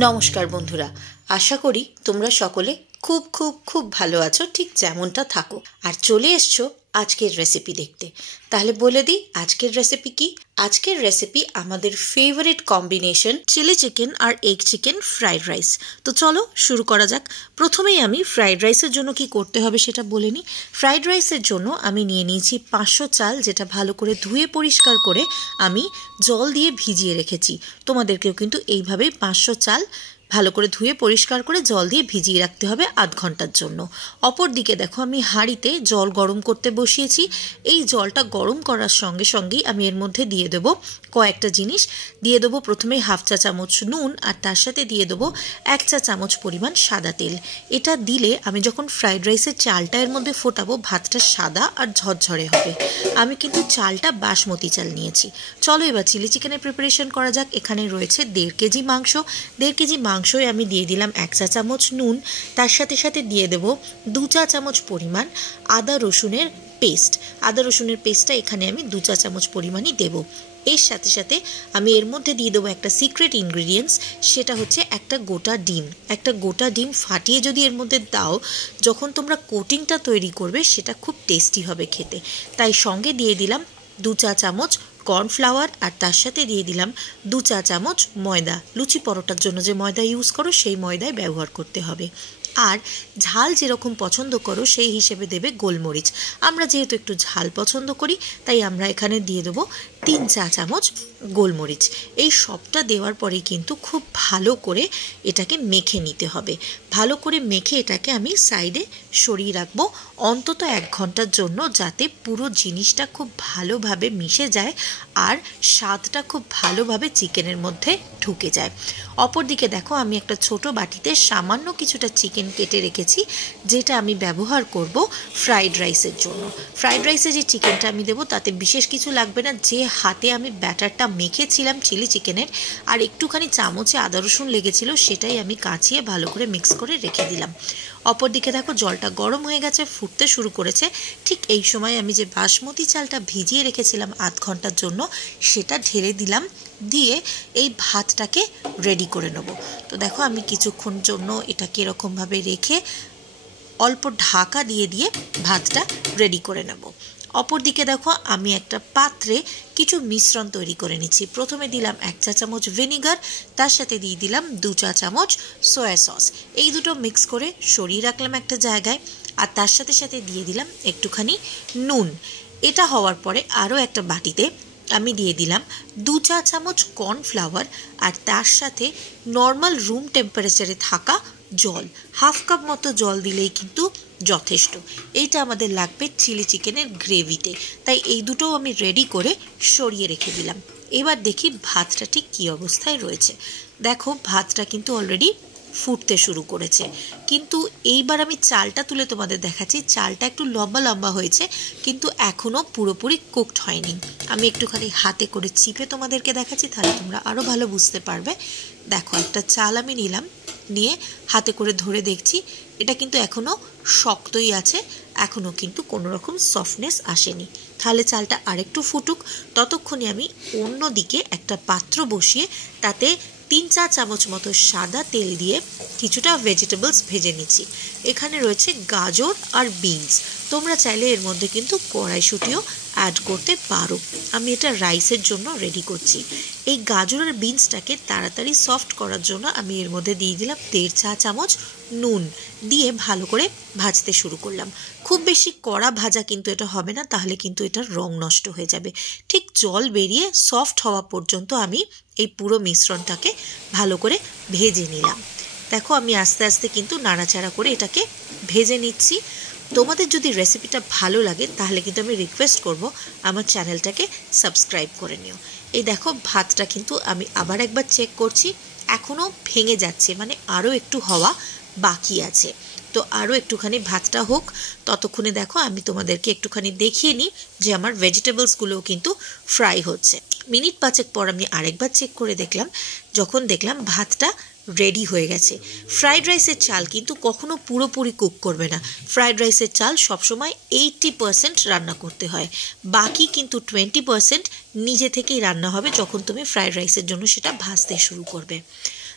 নমস্কার বন্ধুরা, আশা করি তোমরা সকলে খুব খুব খুব ভালো আছো, ঠিক যেমনটা থাকো। আর চলে এসছো আজকের রেসিপি দেখতে। তাহলে বলে দিই আজকের রেসিপি কি। আজকের রেসিপি আমাদের ফেভারিট কম্বিনেশন চিলি চিকেন আর এগ চিকেন ফ্রাইড রাইস। তো চলো শুরু করা যাক। প্রথমেই আমি ফ্রাইড রাইসের জন্য কি করতে হবে সেটা বলে নিই। ফ্রাইড রাইসের জন্য আমি নিয়ে নিয়েছি 500 চাল, যেটা ভালো করে ধুয়ে পরিষ্কার করে আমি জল দিয়ে ভিজিয়ে রেখেছি। তোমাদেরকেও কিন্তু এইভাবেই 500 চাল ভালো করে ধুয়ে পরিষ্কার করে জল দিয়ে ভিজিয়ে রাখতে হবে আধ ঘন্টার জন্য। অপর দিকে দেখো আমি হাঁড়িতে জল গরম করতে বসিয়েছি। এই জলটা গরম করার সঙ্গে সঙ্গেই আমি এর মধ্যে দিয়ে দেবো কয়েকটা জিনিস। দিয়ে দেবো প্রথমে 1/2 চা চামচ নুন, আর তার সাথে দিয়ে দেবো 1 চা চামচ পরিমাণ সাদা তেল। এটা দিলে আমি যখন ফ্রাইড রাইসের চালটা এর মধ্যে ফোটাবো, ভাতটা সাদা আর ঝরঝরে হবে। আমি কিন্তু চালটা বাসমতি চাল নিয়েছি। চলো এবার চিলি চিকেনের প্রিপারেশন করা যাক। এখানে রয়েছে 1.5 কেজি মাংস। 1.5 কেজি মাংসই আমি দিয়ে দিলাম 1 চা চামচ নুন, তার সাথে সাথে দিয়ে দেবো 2 চা চামচ পরিমাণ আদা রসুনের পেস্ট। আদা রসুনের পেস্টটা এখানে আমি 2 চা চামচ পরিমাণই দেবো। এর সাথে সাথে আমি এর মধ্যে দিয়ে দেবো একটা সিক্রেট ইনগ্রিডিয়েন্টস, সেটা হচ্ছে একটা গোটা ডিম। একটা গোটা ডিম ফাটিয়ে যদি এর মধ্যে দাও, যখন তোমরা কোটিংটা তৈরি করবে সেটা খুব টেস্টি হবে খেতে। তাই সঙ্গে দিয়ে দিলাম 2 চা চামচ কর্নফ্লাওয়ার, আর তার সাথে দিয়ে দিলাম 2 চা চামচ ময়দা। লুচি পরোটার জন্য যে ময়দা ইউজ করো সেই ময়দায় ব্যবহার করতে হবে। আর ঝাল যেরকম পছন্দ করো সেই হিসেবে দেবে গোলমরিচ। আমরা যেহেতু একটু ঝাল পছন্দ করি, তাই আমরা এখানে দিয়ে দেবো 3 চা চামচ গোলমরিচ। এই সবটা দেওয়ার পরে কিন্তু খুব ভালো করে এটাকে মেখে নিতে হবে। ভালো করে মেখে এটাকে আমি সাইডে সরিয়ে রাখবো অন্তত 1 ঘন্টার জন্য, যাতে পুরো জিনিসটা খুব ভালোভাবে মিশে যায় আর স্বাদটা খুব ভালোভাবে চিকেনের মধ্যে ঢুকে যায়। অপরদিকে দেখো আমি একটা ছোট বাটিতে সামান্য কিছুটা চিকেন কেটে রেখেছি, যেটা আমি ব্যবহার করব ফ্রাইড রাইসের জন্য। ফ্রাইড রাইসে যে চিকেনটা আমি দেবো তাতে বিশেষ কিছু লাগবে না। যে হাতে আমি ব্যাটারটা মেখেছিলাম চিলি চিকেনের, আর একটুখানি চামচে আদা রসুন লেগেছিল, সেটাই আমি কাচিয়ে ভালো করে মিক্স করে রেখে দিলাম। অপরদিকে দেখো জলটা গরম হয়ে গেছে, ফুটতে শুরু করেছে। ঠিক এই সময় আমি যে বাসমতি চালটা ভিজিয়ে রেখেছিলাম আধ ঘন্টার জন্য, সেটা ঢেলে দিলাম। দিয়ে এই ভাতটাকে রেডি করে নেব। তো দেখো আমি কিছুক্ষণ জন্য এটাকে এরকমভাবে রেখে অল্প ঢাকা দিয়ে দিয়ে ভাতটা রেডি করে নেব। অপরদিকে দেখো আমি একটা পাত্রে কিছু মিশ্রণ তৈরি করে নিচ্ছি। প্রথমে দিলাম 1 চা চামচ ভিনিগার, তার সাথে দিয়ে দিলাম 2 চা চামচ সয়া সস। এই দুটো মিক্স করে সরিয়ে রাখলাম একটা জায়গায়, আর তার সাথে সাথে দিয়ে দিলাম একটুখানি নুন। এটা হওয়ার পরে আরও একটা বাটিতে আমি দিয়ে দিলাম 2 চা চামচ কর্নফ্লাওয়ার, আর তার সাথে নর্মাল রুম টেম্পারেচারে থাকা জল, 1/2 কাপ মতো জল দিলেই কিন্তু যথেষ্ট। এইটা আমাদের লাগবে চিলি চিকেনের গ্রেভিতে। তাই এই দুটোও আমি রেডি করে সরিয়ে রেখে দিলাম। এবার দেখি ভাতটা ঠিক কী অবস্থায় রয়েছে। দেখো ভাতটা কিন্তু অলরেডি ফুটতে শুরু করেছে, কিন্তু এইবার আমি চালটা তুলে তোমাদের দেখাচ্ছি। চালটা একটু লম্বা লম্বা হয়েছে, কিন্তু এখনও পুরোপুরি কুকড হয়নি। আমি একটুখানি হাতে করে চিপে তোমাদেরকে দেখাচ্ছি, তাহলে তোমরা আরও ভালো বুঝতে পারবে। দেখো একটা চাল আমি নিলাম, নিয়ে হাতে করে ধরে দেখছি এটা কিন্তু এখনও শক্তই আছে, এখনও কিন্তু কোনো রকম সফটনেস আসেনি। তাহলে চালটা আরেকটু ফুটুক। ততক্ষণে আমি অন্যদিকে একটা পাত্র বসিয়ে তাতে 3 চা চামচ মতো সাদা তেল দিয়ে কিছুটা ভেজিটেবলস ভেজে নিচ্ছি। এখানে রয়েছে গাজর আর বিনস। তোমরা চাইলে এর মধ্যে কিন্তু কড়াইশুঁটিও অ্যাড করতে পারো। আমি এটা রাইসের জন্য রেডি করছি। এই গাজর আর বিনসটাকে তাড়াতাড়ি সফট করার জন্য আমি এর মধ্যে দিয়ে দিলাম 1.5 চা চামচ নুন, দিয়ে ভালো করে ভাজতে শুরু করলাম। খুব বেশি কড়া ভাজা কিন্তু এটা হবে না, তাহলে কিন্তু এটার রং নষ্ট হয়ে যাবে। ঠিক জল বেরিয়ে সফট হওয়া পর্যন্ত আমি এই পুরো মিশ্রণটাকে ভালো করে ভেজে নিলাম। দেখো আমি আস্তে আস্তে কিন্তু নাড়াচাড়া করে এটাকে ভেজে নিচ্ছি। তোমাদের যদি রেসিপিটা ভালো লাগে তাহলে কিন্তু আমি রিকোয়েস্ট করব আমার চ্যানেলটাকে সাবস্ক্রাইব করে নিও। এই দেখো ভাতটা কিন্তু আমি আবার একবার চেক করছি, এখনও ভেঙে যাচ্ছে, মানে আরও একটু হওয়া বাকি আছে। তো আরও একটুখানি ভাতটা হোক, ততক্ষণে দেখো আমি তোমাদেরকে একটুখানি দেখিয়ে নিই যে আমার ভেজিটেবলসগুলোও কিন্তু ফ্রাই হচ্ছে। মিনিট 5 পর আমি আরেকবার চেক করে দেখলাম, যখন দেখলাম ভাতটা রেডি হয়ে গেছে। ফ্রাইড রাইসের চাল কিন্তু কখনো পুরোপুরি কুক করবে না। ফ্রাইড রাইসের চাল সবসময় 80% রান্না করতে হয়, বাকি কিন্তু 20% নিজে থেকেই রান্না হবে যখন তুমি ফ্রাইড রাইসের জন্য সেটা ভাজতে শুরু করবে।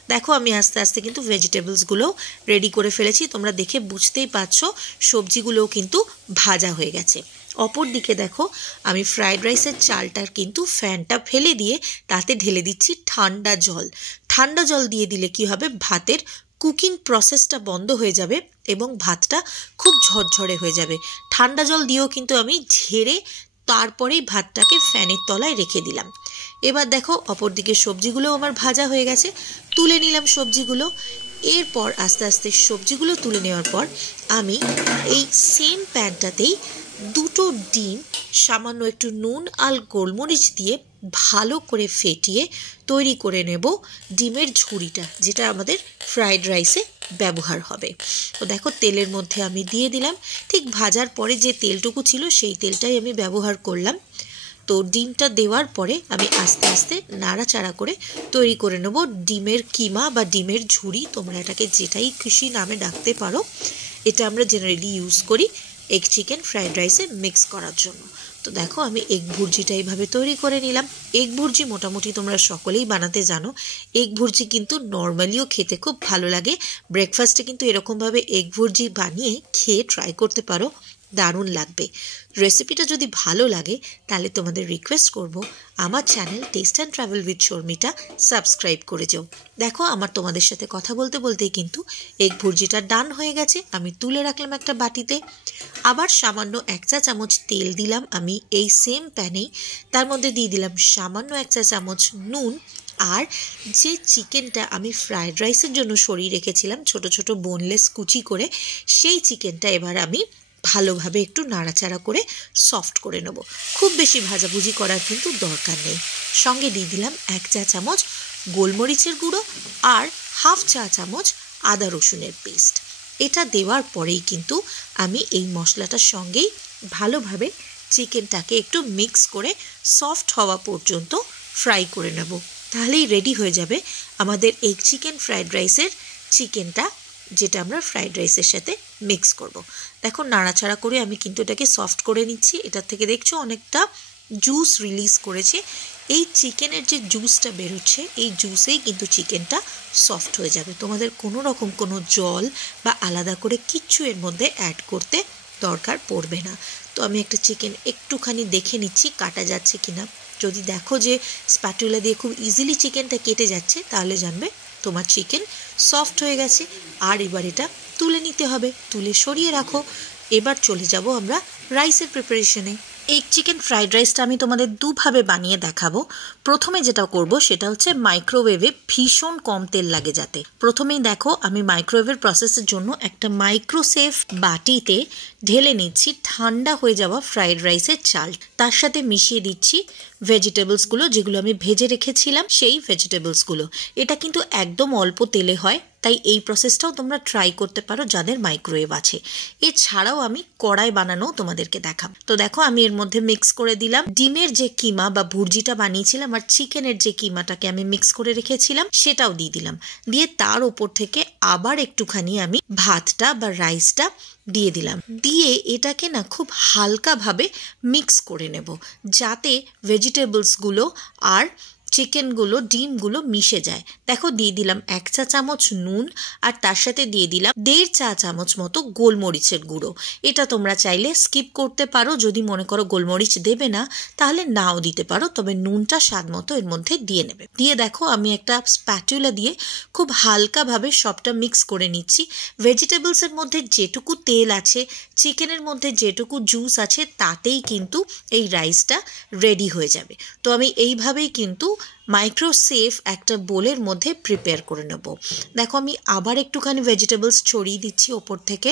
দেখো আমি আস্তে আস্তে কিন্তু ভেজিটেবলসগুলো রেডি করে ফেলেছি, তোমরা দেখে বুঝতেই পারছো সবজিগুলোও কিন্তু ভাজা হয়ে গেছে। অপর দিকে দেখো আমি ফ্রাইড রাইসের চালটার কিন্তু ফ্যানটা ফেলে দিয়ে তাতে ঢেলে দিচ্ছি ঠান্ডা জল। ঠান্ডা জল দিয়ে দিলে কি হবে, ভাতের কুকিং প্রসেসটা বন্ধ হয়ে যাবে এবং ভাতটা খুব ঝরঝরে হয়ে যাবে। ঠান্ডা জল দিয়েও কিন্তু আমি ঝেড়ে তারপরেই ভাতটাকে ফ্যানের তলায় রেখে দিলাম। এবার দেখো অপরদিকে সবজিগুলো আমার ভাজা হয়ে গেছে, তুলে নিলাম সবজিগুলো। এরপর আস্তে আস্তে সবজিগুলো তুলে নেওয়ার পর আমি এই সেম প্যানটাতেই দুটো ডিম সামান্য একটু নুন আর গোলমরিচ দিয়ে ভালো করে ফেটিয়ে তৈরি করে নেব ডিমের ঝুড়িটা, যেটা আমাদের ফ্রাইড রাইসে ব্যবহার হবে। তো দেখো তেলের মধ্যে আমি দিয়ে দিলাম, ঠিক ভাজার পরে যে তেলটুকু ছিল সেই তেলটাই আমি ব্যবহার করলাম। তো ডিমটা দেওয়ার পরে আমি আস্তে আস্তে নাড়াচাড়া করে তৈরি করে নেব ডিমের কিমা বা ডিমের ঝুড়ি, তোমরা এটাকে যেটাই খুশি নামে ডাকতে পারো। এটা আমরা জেনারেলি ইউজ করি এগ চিকেন ফ্রাইড রাইসে মিক্স করার জন্য। তো দেখো আমি এগ ভুর্জিটা এইভাবে তৈরি করে নিলাম। এগ ভুর্জি মোটামুটি তোমরা সকলেই বানাতে জানো। এগ ভুর্জি কিন্তু নর্মালিও খেতে খুব ভালো লাগে। ব্রেকফাস্টে কিন্তু এরকমভাবে এগ ভুর্জি বানিয়ে খেয়ে ট্রাই করতে পারো, দারুণ লাগবে। রেসিপিটা যদি ভালো লাগে তাহলে তোমাদের রিকোয়েস্ট করব আমার channel test and travel with Sharmita subscribe করে যাও। দেখো আমার তোমাদের সাথে কথা বলতে বলতেই কিন্তু এগ ভুর্জিটা ডান হয়ে গেছে। আমি তুলে রাখলাম একটা বাটিতে। আবার সামান্য 1 চা চামচ তেল দিলাম আমি এই সেম প্যানেই। তার মধ্যে দিয়ে দিলাম সামান্য 1 চা চামচ নুন। আর যে চিকেনটা আমি ফ্রাইড রাইসের জন্য সরিয়ে রেখেছিলাম ছোট ছোট বোনলেস কুচি করে, সেই চিকেনটা এবার আমি ভালোভাবে একটু নাড়াচাড়া করে সফট করে নেব। খুব বেশি ভাজাভুজি করার কিন্তু দরকার নেই। সঙ্গে দিয়ে দিলাম 1 চা চামচ গোলমরিচের গুঁড়ো আর হাফ চা চামচ আদা রসুনের পেস্ট। এটা দেওয়ার পরেই কিন্তু আমি এই মশলাটার সঙ্গেই ভালোভাবে চিকেনটাকে একটু মিক্স করে সফট হওয়া পর্যন্ত ফ্রাই করে নেব। তাহলেই রেডি হয়ে যাবে আমাদের এগ চিকেন ফ্রাইড রাইসের চিকেনটা, যেটা আমরা ফ্রাইড রাইসের সাথে মিক্স করব। দেখো নাড়াচাড়া করে আমি কিন্তু এটাকে সফট করে নিচ্ছি। এটার থেকে দেখছো অনেকটা জুস রিলিজ করেছে। এই চিকেনের যে জুসটা বেরোচ্ছে এই জুসেই কিন্তু চিকেনটা সফট হয়ে যাবে। তোমাদের কোনো রকম কোনো জল বা আলাদা করে কিচ্ছু এর মধ্যে অ্যাড করতে দরকার পড়বে না। তো আমি একটা চিকেন একটুখানি দেখে নিচ্ছি কাটা যাচ্ছে কিনা। যদি দেখো যে স্প্যাটুলা দিয়ে খুব ইজিলি চিকেনটা কেটে যাচ্ছে তাহলে জানবে তোমার চিকেন সফট হয়ে গেছে। আর এবার এটা তুলে নিতে হবে, তুলে সরিয়ে রাখো। এবার চলে যাব আমরা রাইসের প্রিপারেশনে। এগ চিকেন ফ্রাইড রাইসটা আমি তোমাদের দুভাবে বানিয়ে দেখাবো। প্রথমে যেটা করব সেটা হচ্ছে মাইক্রোওয়েভে ভীষণ কম তেল লাগে যাতে। প্রথমেই দেখো আমি মাইক্রোওয়েভের প্রসেসের জন্য একটা মাইক্রোসেফ বাটিতে ঢেলে নিচ্ছি ঠান্ডা হয়ে যাওয়া ফ্রাইড রাইসের চাল। তার সাথে মিশিয়ে দিচ্ছি ভেজিটেবলসগুলো যেগুলো আমি ভেজে রেখেছিলাম, সেই ভেজিটেবলসগুলো। এটা কিন্তু একদম অল্প তেলে হয়, তাই এই প্রসেসটাও তোমরা ট্রাই করতে পারো যাদের মাইক্রোওয়েভ আছে। এছাড়াও আমি কড়াই বানানো তোমাদেরকে দেখাবো। তো দেখো আমি এর মধ্যে মিক্স করে দিলাম ডিমের যে কিমা বা ভুর্জিটা বানিয়েছিলাম আর চিকেনের যে কিমাটাকে আমি মিক্স করে রেখেছিলাম সেটাও দিয়ে দিলাম। দিয়ে তার ওপর থেকে আবার একটুখানি আমি ভাতটা বা রাইসটা দিয়ে দিলাম। দিয়ে এটাকে না খুব হালকাভাবে মিক্স করে নেব যাতে ভেজিটেবলসগুলো আর চিকেনগুলো ডিমগুলো মিশে যায়। দেখো দিয়ে দিলাম 1 চা চামচ নুন আর তার সাথে দিয়ে দিলাম 1.5 চা চামচ মতো গোলমরিচের গুঁড়ো। এটা তোমরা চাইলে স্কিপ করতে পারো, যদি মনে করো গোলমরিচ দেবে না তাহলে নাও দিতে পারো, তবে নুনটা স্বাদ মতো এর মধ্যে দিয়ে নেবে। দিয়ে দেখো আমি একটা স্প্যাটুলা দিয়ে খুব হালকাভাবে সবটা মিক্স করে নিচ্ছি। ভেজিটেবলসের মধ্যে যেটুকু তেল আছে, চিকেনের মধ্যে যেটুকু জুস আছে, তাতেই কিন্তু এই রাইসটা রেডি হয়ে যাবে। তো আমি এইভাবেই কিন্তু মাইক্রোসেফ একটা বোলের মধ্যে প্রিপেয়ার করে নেব। দেখো আমি আবার একটুখানি ভেজিটেবলস ছড়িয়ে দিচ্ছি ওপর থেকে।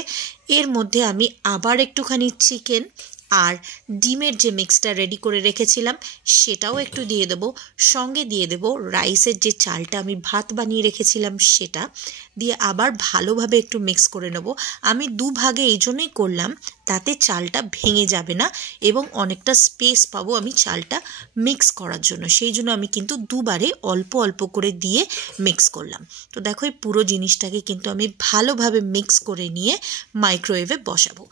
এর মধ্যে আমি আবার একটুখানি চিকেন আর ডিমের যে মিক্সটা রেডি করে রেখেছিলাম সেটাও একটু দিয়ে দেবো। সঙ্গে দিয়ে দেবো রাইসের যে চালটা আমি ভাত বানিয়ে রেখেছিলাম সেটা দিয়ে আবার ভালোভাবে একটু মিক্স করে নেব। আমি দুভাগে এই জন্যই করলাম তাতে চালটা ভেঙে যাবে না এবং অনেকটা স্পেস পাবো আমি চালটা মিক্স করার জন্য। সেই জন্য আমি কিন্তু দুবারে অল্প অল্প করে দিয়ে মিক্স করলাম। তো দেখো এই পুরো জিনিসটাকে কিন্তু আমি ভালোভাবে মিক্স করে নিয়ে মাইক্রোওয়েভে বসাবো।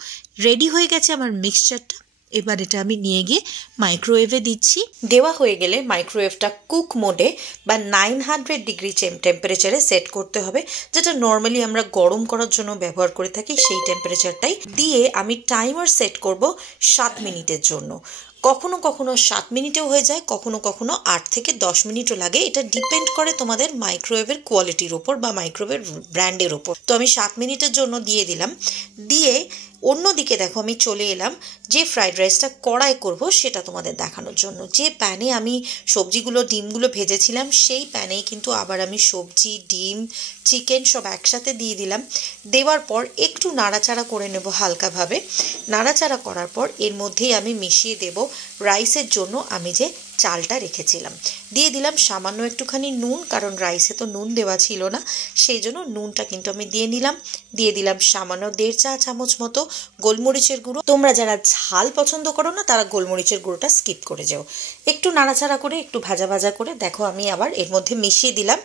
রেডি হয়ে গেছে আমার মিক্সচারটা। এবার এটা আমি নিয়ে গিয়ে মাইক্রোওয়েভে দিচ্ছি। দেওয়া হয়ে গেলে মাইক্রোওয়েভটা কুক মোডে বা 900 ডিগ্রি টেম্পারেচারে সেট করতে হবে, যেটা নর্মালি আমরা গরম করার জন্য ব্যবহার করে থাকি, সেই টেম্পারেচারটাই দিয়ে আমি টাইমার সেট করব 7 মিনিটের জন্য। কখনো কখনো 7 মিনিটেও হয়ে যায়, কখনো কখনো 8 থেকে 10 মিনিটও লাগে। এটা ডিপেন্ড করে তোমাদের মাইক্রোওয়েভের কোয়ালিটির ওপর বা মাইক্রোওয়েভ ব্র্যান্ডের ওপর। তো আমি 7 মিনিটের জন্য দিয়ে দিলাম। দিয়ে অন্যদিকে দেখো আমি চলে এলাম যে ফ্রাইড রাইসটা কড়াই করব সেটা তোমাদের দেখানোর জন্য। যে প্যানে আমি সবজিগুলো ডিমগুলো ভেজেছিলাম সেই প্যানেই কিন্তু আবার আমি সবজি, ডিম, চিকেন সব একসাথে দিয়ে দিলাম। দেওয়ার পর একটু নাড়াচাড়া করে নেব হালকাভাবে। নাড়াচাড়া করার পর এর মধ্যেই আমি মিশিয়ে দেব রাইসের জন্য আমি যে চালটা রেখেছিলাম। দিয়ে দিলাম সামান্য একটুখানি নুন, কারণ রাইসে তো নুন দেওয়া ছিল না, সেই জন্য নুনটা কিন্তু আমি দিয়ে নিলাম। দিয়ে দিলাম সামান্য 1.5 চা চামচ মতো গোলমরিচের গুঁড়ো। তোমরা যারা ঝাল পছন্দ করো না তারা গোলমরিচের গুঁড়োটা স্কিপ করে যাও। একটু নাড়াচাড়া করে একটু ভাজা ভাজা করে দেখো আমি আবার এর মধ্যে মিশিয়ে দিলাম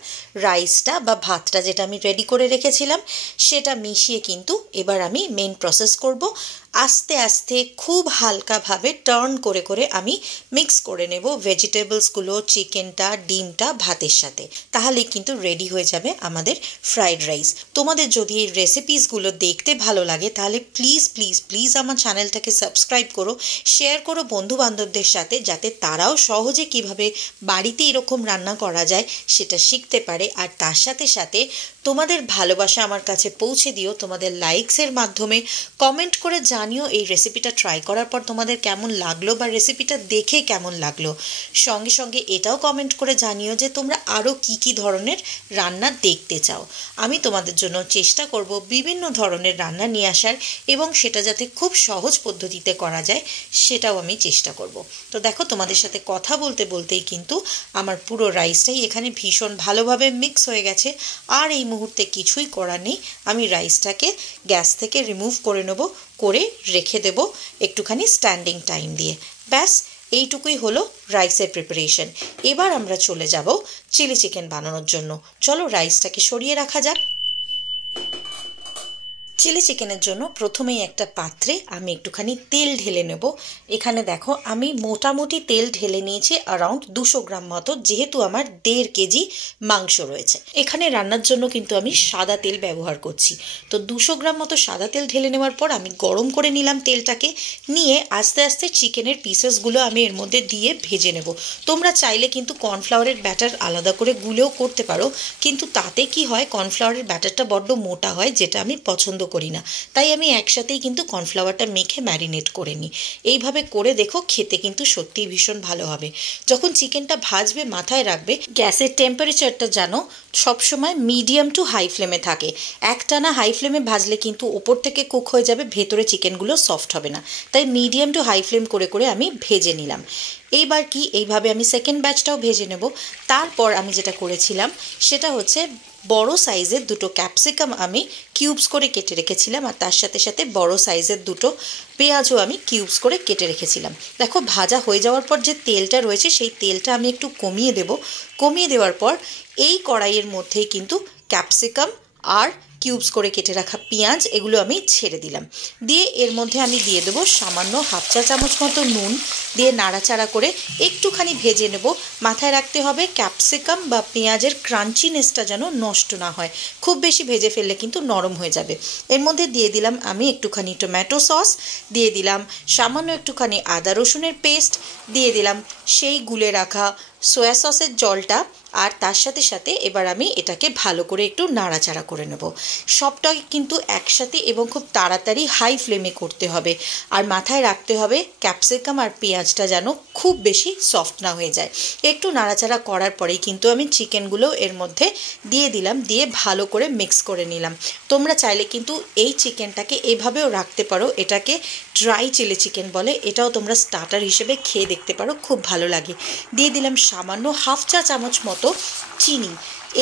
রাইসটা বা ভাতটা যেটা আমি রেডি করে রেখেছিলাম। সেটা মিশিয়ে কিন্তু এবার আমি মেন প্রসেস করব। আস্তে আস্তে খুব হালকাভাবে টার্ন করে করে আমি মিক্স করে নেব ভেজিটেবলসগুলো, চিকেনটা, ডিমটা ভাতের সাথে। তাহলে কিন্তু রেডি হয়ে যাবে আমাদের ফ্রাইড রাইস। তোমাদের যদি এই রেসিপিসগুলো দেখতে ভালো লাগে তাহলে প্লিজ প্লিজ প্লিজ আমার চ্যানেলটাকে সাবস্ক্রাইব করো, শেয়ার করো বন্ধু বান্ধবদের সাথে, যাতে তারাও সহজে কিভাবে বাড়িতে এরকম রান্না করা যায় সেটা শিখতে পারে। আর তার সাথে সাথে তোমাদের ভালোবাসা আমার কাছে পৌঁছে দিও তোমাদের লাইকসের মাধ্যমে। কমেন্ট করে জানিও এই রেসিপিটা ট্রাই করার পর তোমাদের কেমন লাগলো বা রেসিপিটা দেখে কেমন লাগলো। সঙ্গে সঙ্গে এটাও কমেন্ট করে জানিও যে তোমরা আরও কি কি ধরনের রান্না দেখতে চাও। আমি তোমাদের জন্য চেষ্টা করব বিভিন্ন ধরনের রান্না নিয়ে আসার, এবং সেটা যাতে খুব সহজ পদ্ধতিতে করা যায় সেটাও আমি চেষ্টা করব। তো দেখো তোমাদের সাথে কথা বলতে বলতেই কিন্তু আমার পুরো রাইসটাই এখানে ভীষণ ভালোভাবে মিক্স হয়ে গেছে। আর এই মুহূর্তে কিছুই করার নেই, আমি রাইসটাকে গ্যাস থেকে রিমুভ করে নেব, করে রেখে দেব একটুখানি স্ট্যান্ডিং টাইম দিয়ে। ব্যাস এইটুকুই হলো রাইসের প্রিপারেশন। এবার আমরা চলে যাব চিলি চিকেন বানানোর জন্য। চলো রাইসটাকে সরিয়ে রাখা যাক। চিলি চিকেনের জন্য প্রথমেই একটা পাত্রে আমি একটুখানি তেল ঢেলে নেব। এখানে দেখো আমি মোটামুটি তেল ঢেলে নিয়েছি অ্যারাউন্ড 200 গ্রাম মতো, যেহেতু আমার 1.5 কেজি মাংস রয়েছে। এখানে রান্নার জন্য কিন্তু আমি সাদা তেল ব্যবহার করছি। তো 200 গ্রাম মতো সাদা তেল ঢেলে নেওয়ার পর আমি গরম করে নিলাম তেলটাকে। নিয়ে আস্তে আস্তে চিকেনের পিসেসগুলো আমি এর মধ্যে দিয়ে ভেজে নেব। তোমরা চাইলে কিন্তু কর্নফ্লাওয়ারের ব্যাটার আলাদা করে গুলেও করতে পারো, কিন্তু তাতে কি হয় কর্নফ্লাওয়ারের ব্যাটারটা বড্ড মোটা হয়, যেটা আমি পছন্দ করি না। তাই আমি একসাথেই কিন্তু কর্নফ্লাওয়ারটা মেখে ম্যারিনেট করে নিই। এইভাবে করে দেখো, খেতে কিন্তু সত্যিই ভীষণ ভালো হবে। যখন চিকেনটা ভাজবে মাথায় রাখবে গ্যাসের টেম্পারেচারটা যেন সবসময় মিডিয়াম টু হাই ফ্লেমে থাকে। একটানা হাই ফ্লেমে ভাজলে কিন্তু ওপর থেকে কুক হয়ে যাবে, ভেতরে চিকেনগুলো সফট হবে না। তাই মিডিয়াম টু হাই ফ্লেম করে করে আমি ভেজে নিলাম। এইবার কি এইভাবে আমি সেকেন্ড ব্যাচটাও ভেজে নেব। তারপর আমি যেটা করেছিলাম সেটা হচ্ছে বড় সাইজের 2টো ক্যাপসিকাম আমি কিউবস করে কেটে রেখেছিলাম, আর তার সাথে সাথে বড় সাইজের 2টো পেঁয়াজও আমি কিউবস করে কেটে রেখেছিলাম। দেখো ভাজা হয়ে যাওয়ার পর যে তেলটা রয়েছে সেই তেলটা আমি একটু কমিয়ে দেব। কমিয়ে দেওয়ার পর এই কড়াইয়ের মধ্যেই কিন্তু ক্যাপসিকাম আর কিউবস করে কেটে রাখা পেঁয়াজ এগুলো আমি ছেড়ে দিলাম। দিয়ে এর মধ্যে আমি দিয়ে দেবো সামান্য 1/2 চা চামচ মতো নুন। দিয়ে নাড়াচাড়া করে একটুখানি ভেজে নেব। মাথায় রাখতে হবে ক্যাপসিকাম বা পেঁয়াজের ক্রাঞ্চিনেসটা যেন নষ্ট না হয়, খুব বেশি ভেজে ফেললে কিন্তু নরম হয়ে যাবে। এর মধ্যে দিয়ে দিলাম আমি একটুখানি টমেটো সস, দিয়ে দিলাম সামান্য একটুখানি আদা রসুনের পেস্ট, দিয়ে দিলাম সেই গুলে রাখা সোয়া সসের জলটা, আর তার সাথে সাথে এবার আমি এটাকে ভালো করে একটু নাড়াচাড়া করে নেব। সবটাই কিন্তু একসাথে এবং খুব তাড়াতাড়ি হাই ফ্লেমে করতে হবে। আর মাথায় রাখতে হবে ক্যাপসিকাম আর পেঁয়াজটা যেন খুব বেশি সফট না হয়ে যায়। একটু নাড়াচাড়া করার পরেই কিন্তু আমি চিকেনগুলো এর মধ্যে দিয়ে দিলাম, দিয়ে ভালো করে মিক্স করে নিলাম। তোমরা চাইলে কিন্তু এই চিকেনটাকে এভাবেও রাখতে পারো, এটাকে ড্রাই চিলি চিকেন বলে, এটাও তোমরা স্টার্টার হিসেবে খেয়ে দেখতে পারো, খুব ভালো লাগে। দিয়ে দিলাম সামান্য 1/2 চা চামচ মতো চিনি।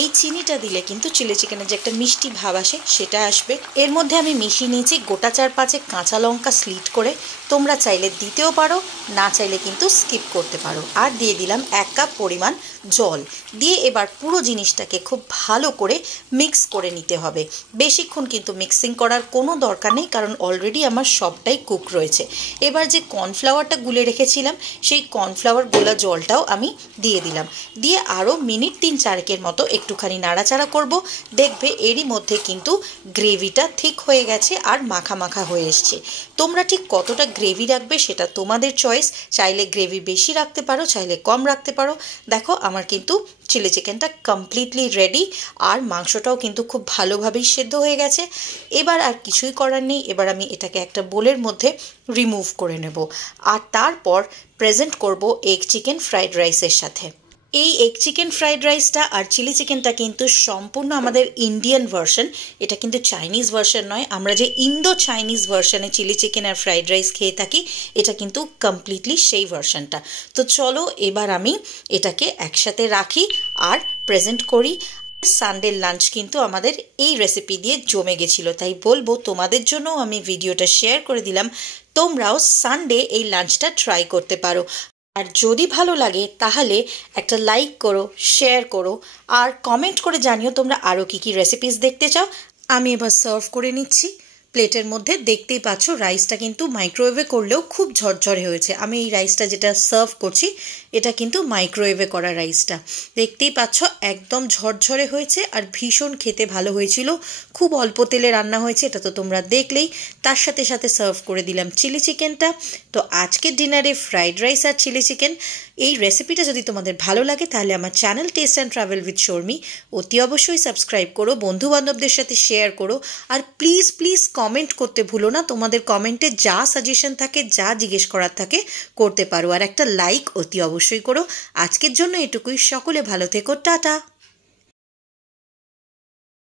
এই চিনিটা দিলে কিন্তু চিলি চিকেনের যে একটা মিষ্টি ভাব আসে সেটা আসবে। এর মধ্যে আমি মিশিয়ে নিয়েছি গোটা 4-5 কাঁচা লঙ্কা স্লিট করে, তোমরা চাইলে দিতেও পারো, না চাইলে কিন্তু স্কিপ করতে পারো। আর দিয়ে দিলাম 1 কাপ পরিমাণ জল দিয়ে এবার পুরো জিনিসটাকে খুব ভালো করে মিক্স করে নিতে হবে। বেশিক্ষণ কিন্তু মিক্সিং করার কোনো দরকার নেই, কারণ অলরেডি আমার সবটাই কুক রয়েছে। এবার যে কর্নফ্লাওয়ারটা গুলে রেখেছিলাম সেই কর্নফ্লাওয়ার গোলা জলটাও আমি দিয়ে দিলাম, দিয়ে আরও মিনিট 3-4 মতো একটুখানি নাড়াচাড়া করব। দেখবে এরই মধ্যে কিন্তু গ্রেভিটা ঠিক হয়ে গেছে আর মাখা মাখা হয়ে এসছে। তোমরা ঠিক কতটা গ্রেভি রাখবে সেটা তোমাদের চয়েস, চাইলে গ্রেভি বেশি রাখতে পারো, চাইলে কম রাখতে পারো। দেখো আমার কিন্তু চিলি চিকেনটা কমপ্লিটলি রেডি, আর মাংসটাও কিন্তু খুব ভালোভাবেই সেদ্ধ হয়ে গেছে। এবার আর কিছুই করার নেই, এবার আমি এটাকে একটা বোলের মধ্যে রিমুভ করে নেব, আর তারপর প্রেজেন্ট করব এগ চিকেন ফ্রাইড রাইসের সাথে। এই এগ চিকেন ফ্রাইড রাইসটা আর চিলি চিকেনটা কিন্তু সম্পূর্ণ আমাদের ইন্ডিয়ান ভার্সন, এটা কিন্তু চাইনিজ ভার্সন নয়। আমরা যে ইন্দো চাইনিজ ভার্সনে চিলি চিকেন আর ফ্রাইড রাইস খেয়ে থাকি, এটা কিন্তু কমপ্লিটলি সেই ভার্সনটা। তো চলো এবার আমি এটাকে একসাথে রাখি আর প্রেজেন্ট করি। সানডের লাঞ্চ কিন্তু আমাদের এই রেসিপি দিয়ে জমে গেছিলো, তাই বলবো তোমাদের জন্য আমি ভিডিওটা শেয়ার করে দিলাম। তোমরাও সানডে এই লাঞ্চটা ট্রাই করতে পারো, আর যদি ভালো লাগে তাহলে একটা লাইক করো, শেয়ার করো, আর কমেন্ট করে জানিও তোমরা আরও কী কী রেসিপিস দেখতে চাও। আমি এবার সার্ভ করে নিচ্ছি প্লেটের মধ্যে। দেখতেই পাচ্ছ রাইসটা কিন্তু মাইক্রোওয়েভে করলেও খুব ঝরঝরে হয়েছে। আমি এই রাইসটা যেটা সার্ভ করছি এটা কিন্তু মাইক্রোওয়েভে করা রাইসটা। দেখতেই পাচ্ছ একদম ঝরঝরে হয়েছে আর ভীষণ খেতে ভালো হয়েছিল। খুব অল্প তেলে রান্না হয়েছে, এটা তো তোমরা দেখলেই। তার সাথে সাথে সার্ভ করে দিলাম চিলি চিকেনটা। তো আজকের ডিনারে ফ্রাইড রাইস আর চিলি চিকেন। এই রেসিপিটা যদি তোমাদের ভালো লাগে তাহলে আমার channel test and travel with Sharmi অতি অবশ্যই সাবস্ক্রাইব করো, বন্ধুবান্ধবদের সাথে শেয়ার করো, আর প্লিজ প্লিজ কমেন্ট করতে ভুলো না। তোমাদের কমেন্টে যা সাজেশন থাকে, যা জিজ্ঞেস করার থাকে করতে পারো, আর একটা লাইক অতি অবশ্যই করো। আজকের জন্য এটুকুই। সকলে ভালো থেকো, টাটা।